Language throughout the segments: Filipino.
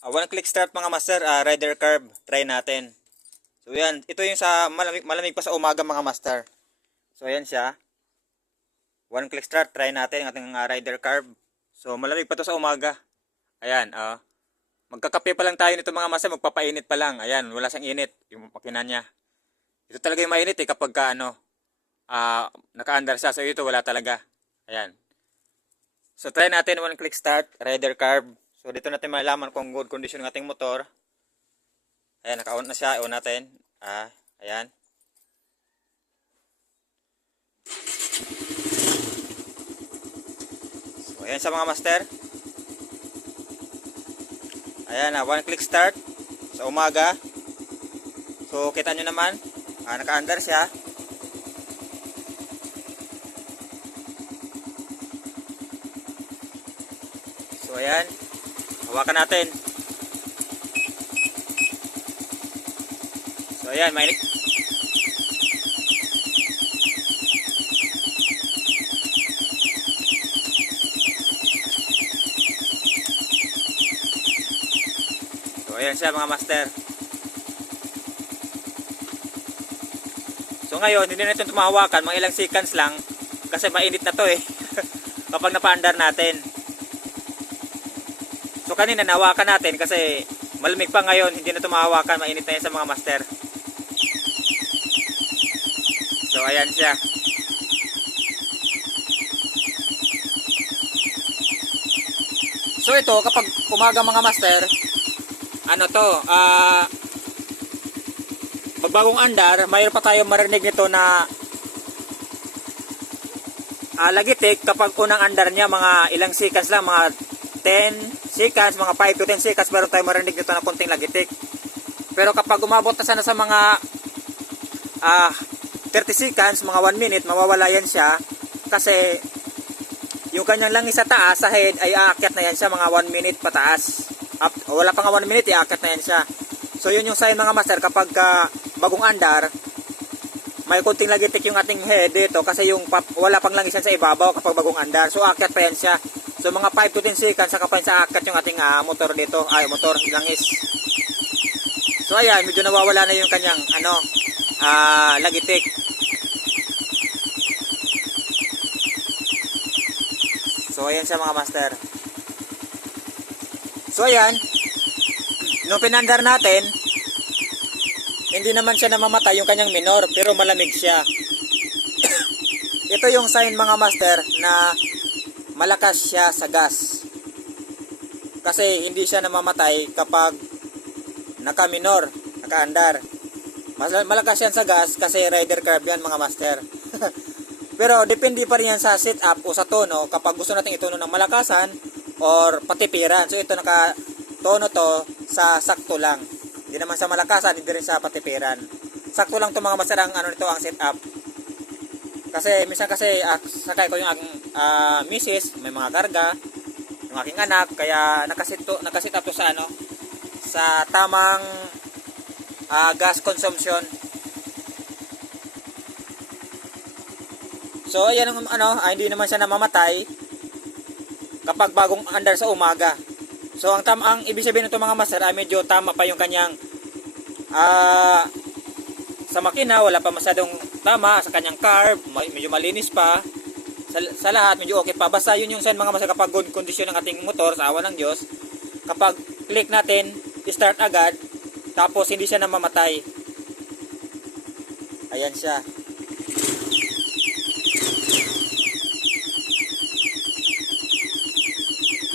One click start mga master, rider curve, try natin. So yan, ito yung sa malamig pa sa umaga mga master. So ayan siya. One click start, try natin ang ating rider curve. So malamig pa to sa umaga. Ayan, magkakape pa lang tayo nito mga master, magpapainit pa lang. Ayan, wala siyang init yung makina niya. Ito talaga yung mainit kapag ka naka-under siya. So ito wala talaga. Ayan. So try natin one click start, rider curve. So dito natin malalaman kung good condition ng ating motor. Ayan, naka-on na siya. On natin. Ayan. So ayan sa mga master. Ayan na, one click start sa umaga. So kita nyo naman, naka-under siya. So ayan, hawakan natin. So ayan, mainit. So ayan siya mga master. So ngayon, hindi na ito tumahawakan, mga ilang seconds lang kasi mainit na to kapag napa-under natin. So kanina nahawakan natin kasi malamig pa ngayon, hindi na tumahawakan, mainit na yan sa mga master. So ayan siya. So ito kapag umaga mga master, magbagong andar, mayroon pa tayong marinig nito na lagitik kapag unang andar niya, mga ilang seconds lang, mga 10 seconds, mga 5 to 10 seconds, meron tayong marinig nito na konting lagitik. Pero kapag umabot na sana sa mga 30 seconds, mga 1 minute, mawawala yan siya kasi yung kanyang langis sa taas, sa head, ay aakyat na yan siya mga 1 minute pataas. Wala pa nga 1 minute, aakyat na yan siya. So yun yung sign mga master kapag bagong andar, may konting lagitik yung ating head dito kasi yung wala pang langis yan sa ibabaw kapag bagong andar. So aakyat pa yan siya. So mga 5 to 10 seconds, saka pa yan sa aakyat yung ating motor dito, motor langis. So ayan, medyo nawawala na yung kanyang lagitik. So ayan siya mga master. So ayan, nung pinandar natin, hindi naman siya namamatay yung kanyang minor, pero malamig siya. Ito yung sign mga master na malakas siya sa gas. Kasi hindi siya namamatay kapag naka-minor, naka-andar. Malakas yan sa gas kasi rider curve yan mga master. Pero depende pa rin yan sa setup o sa tono kapag gusto natin itono ng malakasan or patipiran. So ito naka-tono to sa sakto lang. Hindi naman sa malakasan, hindi rin sa patipiran. Sakto lang to mga master ang nito ang setup. Kasi minsan kasi sakay ko yung aking misis, may mga karga, yung aking anak, kaya nakasit up to sa sa tamang gas consumption. So ayan ang hindi naman siya namamatay kapag bagong andar sa umaga. So ang ibig sabihin nito mga master ay medyo tama pa yung kanyang sa makina, wala pa masyadong tama sa kanyang carb, medyo malinis pa sa lahat, medyo okay pa. Basta yun yung sign mga master kapag good condition ng ating motor sa awa ng Diyos. Kapag click natin, start agad, tapos hindi siya namamatay. Ayan siya.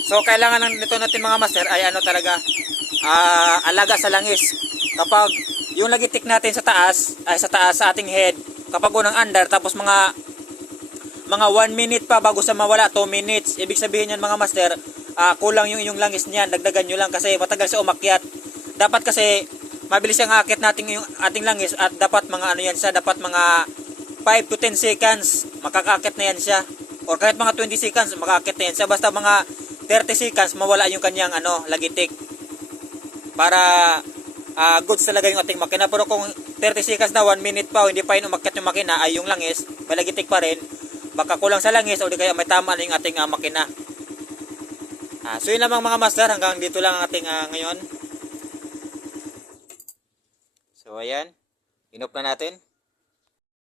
So kailangan nito natin mga master ay talaga alaga sa langis. Kapag yung lagitik natin sa taas sa ating head, kapag unang andar, tapos mga 1 minute pa bago sa mawala, 2 minutes, ibig sabihin yan mga master, kulang yung inyong langis niyan, dagdagan nyo lang kasi matagal siya umakyat. Dapat kasi mabilis yung aakyat natin yung ating langis at dapat mga dapat mga 5 to 10 seconds makakaakyat na yan siya, or kahit mga 20 seconds makakaakyat na yan siya. Basta mga 30 seconds mawala yung kanyang lagitik para goods talaga yung ating makina. Pero kung 30 seconds na 1 minute pa hindi pa umakyat yung makina, ay yung langis may lagitik pa rin, baka kulang sa langis o di kaya may tama na yung ating makina. So yun lamang mga master, hanggang dito lang ang ating ngayon. So ayan, inop na natin.